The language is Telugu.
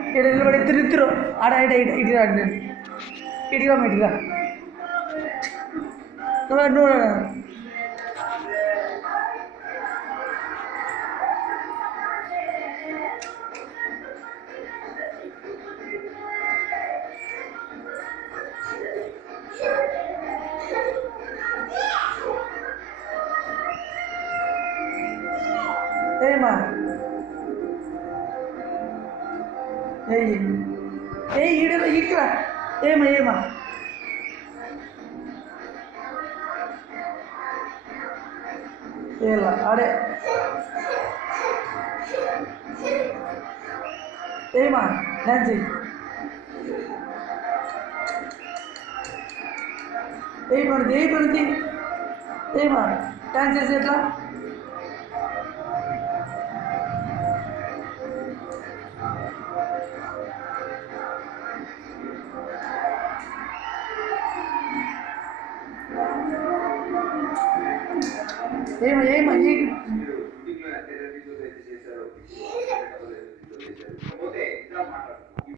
ఇక్కడ నిలబడి ఇద్దరు ఆడ ఇట ఇట ఇటుగా ఇటుగా ఇటుగా నువ్వు ఏమా ఏ ఈడ ఇక్కడ ఏమా ఏలా ఆడే ఏమా డ్యాన్స్ చెయ్యి ఏ పడితే ఏమా డ్యాన్స్ చేసేట్లా ఏమా